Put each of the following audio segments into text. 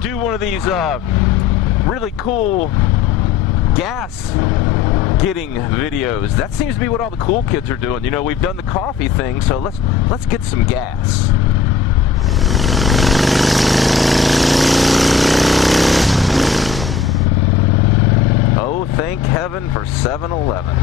do one of these really cool gas getting videos. That seems to be what all the cool kids are doing. You know, we've done the coffee thing, so let's get some gas. Oh, thank heaven for 7-Eleven.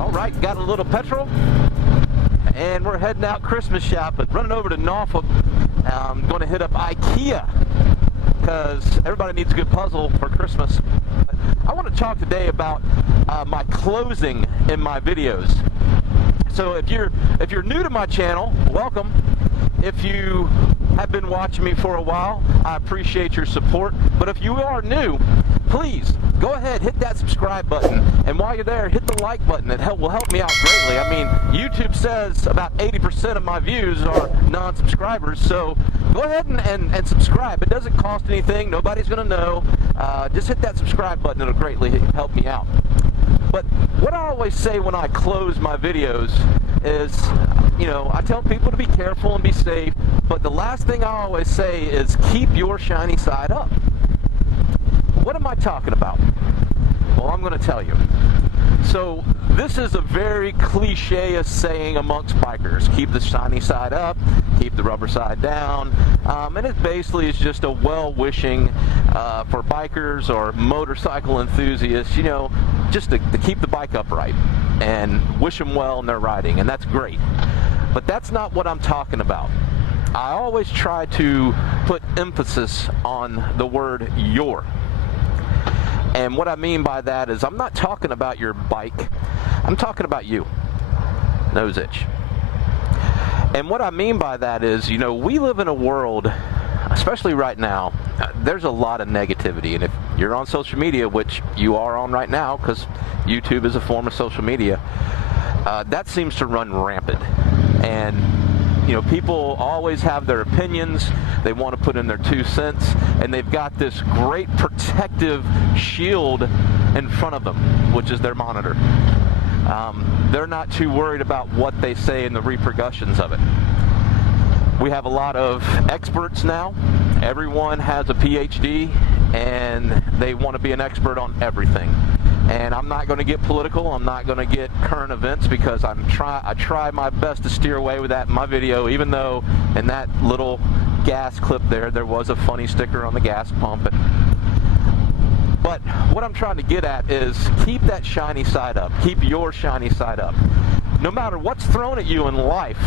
Alright, got a little petrol, and we're heading out Christmas shopping. Running over to Norfolk. I'm going to hit up IKEA, because everybody needs a good puzzle for Christmas. I want to talk today about my closing in my videos. So if you're new to my channel, welcome. If you have been watching me for a while, I appreciate your support. But if you are new, please go ahead, hit that subscribe button, and while you're there, hit the like button. It will help me out greatly. I mean, YouTube says about 80% of my views are non-subscribers, so go ahead and subscribe. It doesn't cost anything. Nobody's going to know. Just hit that subscribe button. It'll greatly help me out. But what I always say when I close my videos is, you know, I tell people to be careful and be safe, but the last thing I always say is keep your shiny side up. What am I talking about? Well, I'm going to tell you. So this is a very cliche saying amongst bikers. Keep the shiny side up, keep the rubber side down. And it basically is just a well-wishing for bikers or motorcycle enthusiasts, you know, just to keep the bike upright and wish them well in their riding. And that's great. But that's not what I'm talking about. I always try to put emphasis on the word your. And what I mean by that is I'm not talking about your bike. I'm talking about you. Nose itch. And what I mean by that is, you know, we live in a world, especially right now, there's a lot of negativity. And if you're on social media, which you are on right now, because YouTube is a form of social media, that seems to run rampant. And you know, people always have their opinions. They want to put in their 2 cents, and they've got this great protective shield in front of them, which is their monitor. They're not too worried about what they say and the repercussions of it. We have a lot of experts now. Everyone has a PhD, and they want to be an expert on everything. And I'm not going to get political. I'm not going to get current events, because I try my best to steer away with that in my video, even though in that little gas clip there was a funny sticker on the gas pump. But what I'm trying to get at is keep that shiny side up. Keep your shiny side up. No matter what's thrown at you in life,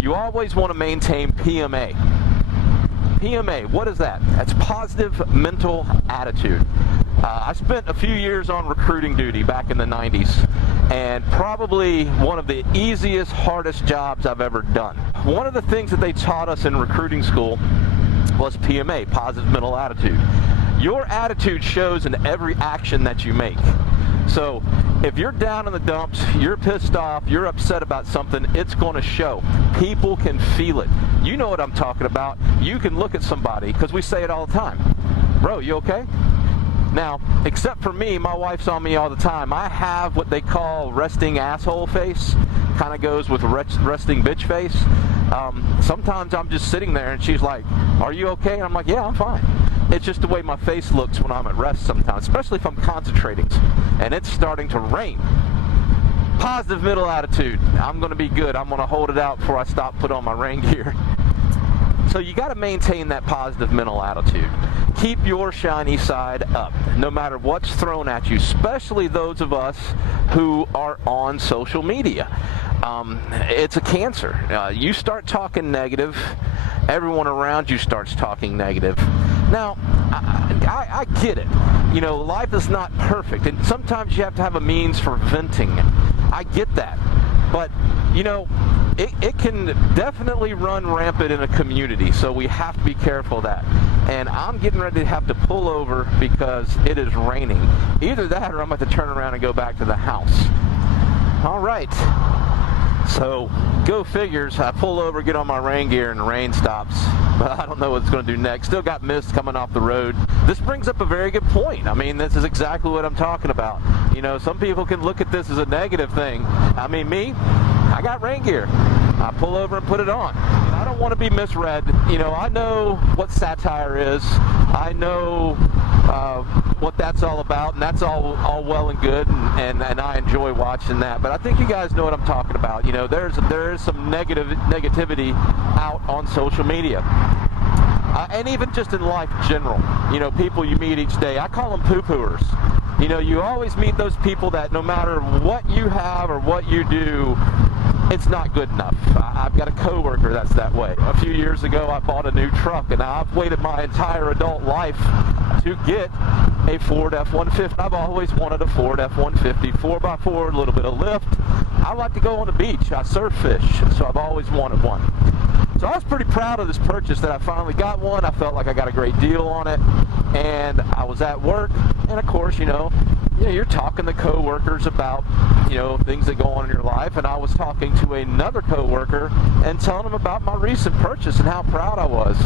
you always want to maintain PMA. PMA, what is that? That's positive mental attitude. I spent a few years on recruiting duty back in the 90s, and probably one of the easiest, hardest jobs I've ever done. One of the things that they taught us in recruiting school was PMA, positive mental attitude. Your attitude shows in every action that you make. So if you're down in the dumps, you're pissed off, you're upset about something, it's going to show. People can feel it. You know what I'm talking about. You can look at somebody, because we say it all the time. Bro, you okay? Now, except for me, my wife's on me all the time. I have what they call resting asshole face. Kind of goes with resting bitch face. Sometimes I'm just sitting there and she's like, are you okay? And I'm like, yeah, I'm fine. It's just the way my face looks when I'm at rest sometimes, especially if I'm concentrating and it's starting to rain. Positive middle attitude. I'm going to be good. I'm going to hold it out before I stop, put on my rain gear. So you got to maintain that positive mental attitude. Keep your shiny side up, no matter what's thrown at you, especially those of us who are on social media. It's a cancer. You start talking negative, everyone around you starts talking negative. Now, I get it. You know, life is not perfect, and sometimes you have to have a means for venting. I get that. But, you know, it can definitely run rampant in a community, so we have to be careful of that. And I'm getting ready to have to pull over because it is raining. Either that or I'm going to turn around and go back to the house. All right. So, go figures. I pull over, get on my rain gear, and the rain stops. But I don't know what it's going to do next. Still got mist coming off the road. This brings up a very good point. I mean, this is exactly what I'm talking about. You know, some people can look at this as a negative thing. I mean, me, I got rain gear. I pull over and put it on. I don't want to be misread. You know, I know what satire is. I know what that's all about, and that's all well and good, and I enjoy watching that. But I think you guys know what I'm talking about. You know, there is some negativity out on social media. And even just in life in general, you know, people you meet each day, I call them poo-pooers. You know, you always meet those people that no matter what you have or what you do, it's not good enough. I've got a coworker that's that way. A few years ago, I bought a new truck, and I've waited my entire adult life to get a Ford F-150. I've always wanted a Ford F-150, 4x4, a little bit of lift. I like to go on the beach. I surf fish, so I've always wanted one. So I was pretty proud of this purchase that I finally got one. I felt like I got a great deal on it, and I was at work, and of course, you know, you're talking to coworkers about, you know, things that go on in your life, and I was talking to another coworker and telling him about my recent purchase and how proud I was.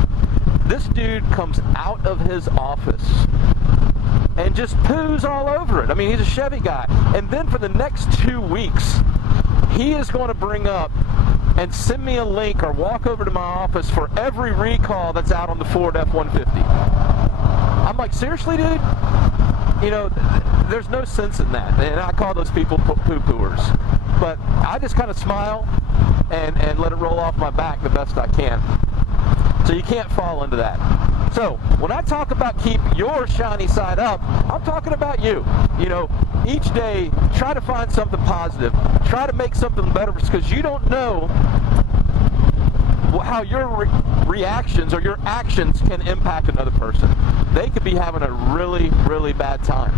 This dude comes out of his office and just poos all over it. I mean, he's a Chevy guy. And then for the next 2 weeks, he is going to bring up and send me a link or walk over to my office for every recall that's out on the Ford F-150. I'm like, seriously, dude? You know, there's no sense in that. And I call those people poo-pooers. But I just kind of smile and let it roll off my back the best I can. So you can't fall into that. So when I talk about keep your shiny side up, I'm talking about you. You know, each day, try to find something positive. Try to make something better, because you don't know how your reactions or your actions can impact another person. They could be having a really, really bad time.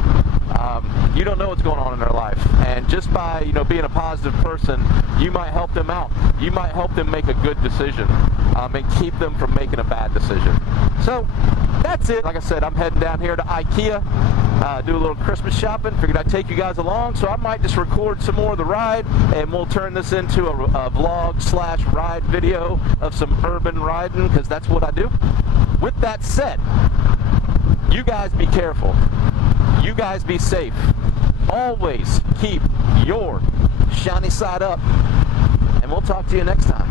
You don't know what's going on in their life, and just by, you know, being a positive person, you might help them out. You might help them make a good decision, and keep them from making a bad decision. So that's it. Like I said, I'm heading down here to IKEA, do a little Christmas shopping. Figured I'd take you guys along, so I might just record some more of the ride, and we'll turn this into a vlog/ride video of some urban riding, because that's what I do. With that said, you guys be careful. You guys be safe. Always keep your shiny side up, and we'll talk to you next time.